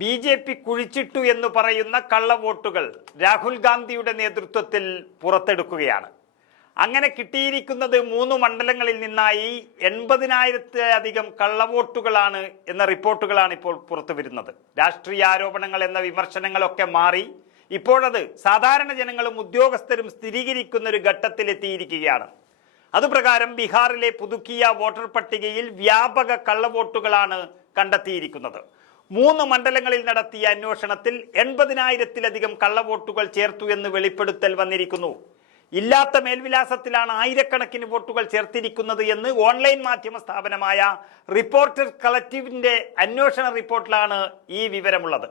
BJP. കുഴിച്ചിട്ടു എന്ന് പറയുന്ന കള്ളവോട്ടുകൾ രാഹുൽ ഗാന്ധിയുടെ നേതൃത്വത്തിൽ പുറത്തെടുക്കുകയാണ്. അങ്ങനെ കിട്ടിയിരിക്കുന്നത് 3 മണ്ഡലങ്ങളിൽ നിന്നായി 80,000-ലധികം കള്ളവോട്ടുകളാണ് എന്ന റിപ്പോർട്ടുകളാണ് ഇപ്പോൾ പുറത്തു വരുന്നത്. രാഷ്ട്രീയ ആരോപണങ്ങൾ എന്ന വിമർശനങ്ങളൊക്കെ മാറി ഇപ്പോഴത് സാധാരണ ജനങ്ങളും ഉദ്യോഗസ്ഥരും സ്ഥിരീകരിക്കുന്ന ഒരു ഘട്ടത്തിലെത്തിയിരിക്കുകയാണ്. അതുപ്രകാരം ബീഹാറിലെ പുതുക്കിയ വോട്ടർ പട്ടികയിൽ വ്യാപക കള്ളവോട്ടുകളാണ് കണ്ടെത്തിയിരിക്കുന്നത്. 3 മണ്ഡലങ്ങളിൽ നടത്തിയ അന്വേഷണത്തിൽ 80,000-ലധികം കള്ളവോട്ടുകൾ ചേർത്തു എന്ന് വെളിപ്പെടുത്തൽ വന്നിരിക്കുന്നു. ഇല്ലാത്ത മേൽവിലാസത്തിലാണ് ആയിരക്കണക്കിന് വോട്ടുകൾ ചേർത്തിരിക്കുന്നത് എന്ന് ഓൺലൈൻ മാധ്യമ സ്ഥാപനമായ റിപ്പോർട്ടർ കളക്റ്റീവിന്റെ അന്വേഷണ റിപ്പോർട്ടിലാണ് ഈ വിവരമുള്ളത്.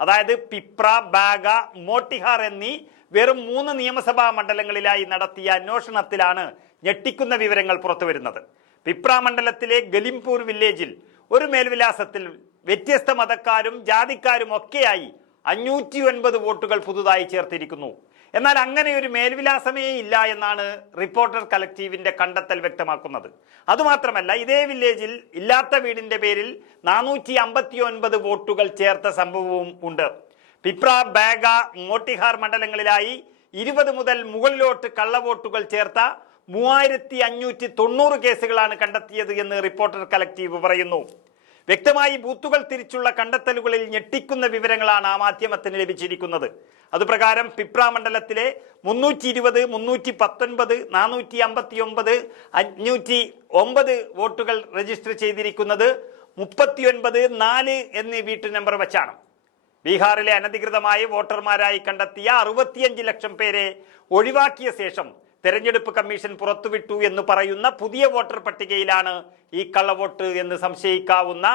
അതായത് പിപ്ര, ബാഗ, മോട്ടിഹാർ എന്നീ വെറും 3 നിയമസഭാ മണ്ഡലങ്ങളിലായി നടത്തിയ അന്വേഷണത്തിലാണ് ഞെട്ടിക്കുന്ന വിവരങ്ങൾ പുറത്തുവരുന്നത്. പിപ്ര മണ്ഡലത്തിലെ ഗലിംപൂർ വില്ലേജിൽ ഒരു മേൽവിലാസത്തിൽ വ്യത്യസ്ത മതക്കാരും ജാതിക്കാരും ഒക്കെയായി 509 വോട്ടുകൾ പുതുതായി ചേർത്തിരിക്കുന്നു. എന്നാൽ അങ്ങനെ ഒരു മേൽവിലാസമേ ഇല്ല എന്നാണ് റിപ്പോർട്ടർ കളക്റ്റീവിന്റെ കണ്ടെത്തൽ വ്യക്തമാക്കുന്നത്. അതുമാത്രമല്ല, ഇതേ വില്ലേജിൽ ഇല്ലാത്ത വീടിന്റെ പേരിൽ 459 വോട്ടുകൾ ചേർത്ത സംഭവവും ഉണ്ട്. പിപ്ര, ബാഗ, മോട്ടിഹാർ മണ്ഡലങ്ങളിലായി 20 മുതൽ മുകളിലോട്ട് കള്ളവോട്ടുകൾ ചേർത്ത 3590 കേസുകളാണ് കണ്ടെത്തിയത് എന്ന് റിപ്പോർട്ടർ കളക്റ്റീവ് പറയുന്നു. വ്യക്തമായി ബൂത്തുകൾ തിരിച്ചുള്ള കണ്ടെത്തലുകളിൽ ഞെട്ടിക്കുന്ന വിവരങ്ങളാണ് ആ മാധ്യമത്തിന് ലഭിച്ചിരിക്കുന്നത്. അതുപ്രകാരം പിപ്ര മണ്ഡലത്തിലെ 320, 319, 459, 509 വോട്ടുകൾ രജിസ്റ്റർ ചെയ്തിരിക്കുന്നത് 39, 4 എന്നീ വീട്ടു നമ്പർ വച്ചാണ്. ബീഹാറിലെ അനധികൃതമായ വോട്ടർമാരായി കണ്ടെത്തിയ 65 ലക്ഷം പേരെ ഒഴിവാക്കിയ ശേഷം തെരഞ്ഞെടുപ്പ് കമ്മീഷൻ പുറത്തുവിട്ടു എന്ന് പറയുന്ന പുതിയ വോട്ടർ പട്ടികയിലാണ് ഈ കള്ളവോട്ട് എന്ന് സംശയിക്കാവുന്ന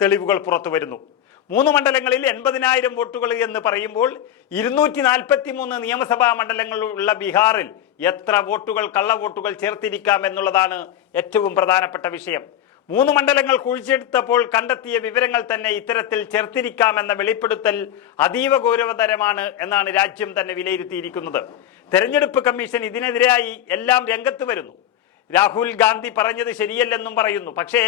തെളിവുകൾ പുറത്തു വരുന്നു. 3 മണ്ഡലങ്ങളിൽ 80,000 വോട്ടുകൾ എന്ന് പറയുമ്പോൾ 243 നിയമസഭാ മണ്ഡലങ്ങളുള്ള ബീഹാറിൽ എത്ര വോട്ടുകൾ കള്ളവോട്ടുകൾ ചേർത്തിരിക്കാം എന്നുള്ളതാണ് ഏറ്റവും പ്രധാനപ്പെട്ട വിഷയം. 3 മണ്ഡലങ്ങൾ കുഴിച്ചെടുത്തപ്പോൾ കണ്ടെത്തിയ വിവരങ്ങൾ തന്നെ ഇത്തരത്തിൽ ചേർത്തിരിക്കാമെന്ന വെളിപ്പെടുത്തൽ അതീവ ഗൗരവതരമാണ് എന്നാണ് രാജ്യം തന്നെ വിലയിരുത്തിയിരിക്കുന്നത്. തെരഞ്ഞെടുപ്പ് കമ്മീഷൻ ഇതിനെതിരായി എല്ലാം രംഗത്ത് വരുന്നു. രാഹുൽ ഗാന്ധി പറഞ്ഞത് ശരിയല്ലെന്നും പറയുന്നു. പക്ഷേ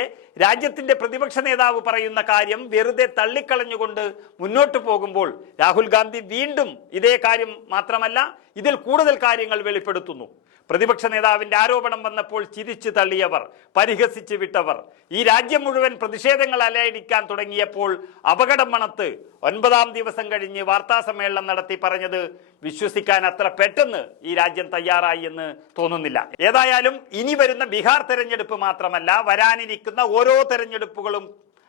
രാജ്യത്തിന്റെ പ്രതിപക്ഷ നേതാവ് പറയുന്ന കാര്യം വെറുതെ തള്ളിക്കളഞ്ഞുകൊണ്ട് മുന്നോട്ട് പോകുമ്പോൾ രാഹുൽ ഗാന്ധി വീണ്ടും ഇതേ കാര്യം മാത്രമല്ല ഇതിൽ കൂടുതൽ കാര്യങ്ങൾ വെളിപ്പെടുത്തുന്നു. പ്രതിപക്ഷ നേതാവിന്റെ ആരോപണം വന്നപ്പോൾ ചിരിച്ചു തള്ളിയവർ, പരിഹസിച്ച് വിട്ടവർ, ഈ രാജ്യം മുഴുവൻ പ്രതിഷേധങ്ങൾ അലയടിക്കാൻ തുടങ്ങിയപ്പോൾ അപകടം മണത്ത് 9ാം ദിവസം കഴിഞ്ഞ് വാർത്താ സമ്മേളനം നടത്തി പറഞ്ഞത് വിശ്വസിക്കാൻ അത്ര പെട്ടെന്ന് ഈ രാജ്യം തയ്യാറായി എന്ന് തോന്നുന്നില്ല. ഏതായാലും ഇനി വരുന്ന ബീഹാർ തെരഞ്ഞെടുപ്പ് മാത്രമല്ല, വരാനിരിക്കുന്ന ഓരോ തെരഞ്ഞെടുപ്പുകളും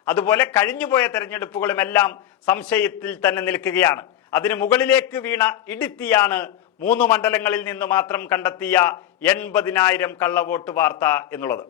അതുപോലെ കഴിഞ്ഞുപോയ തെരഞ്ഞെടുപ്പുകളും എല്ലാം സംശയത്തിൽ തന്നെ നിൽക്കുകയാണ്. അതിന് മുകളിലേക്ക് വീണ ഇടിത്തിയാണ് 3 മണ്ഡലങ്ങളിൽ നിന്ന് മാത്രം കണ്ടെത്തിയ 80,000 കള്ളവോട്ട് വാർത്ത എന്നുള്ളത്.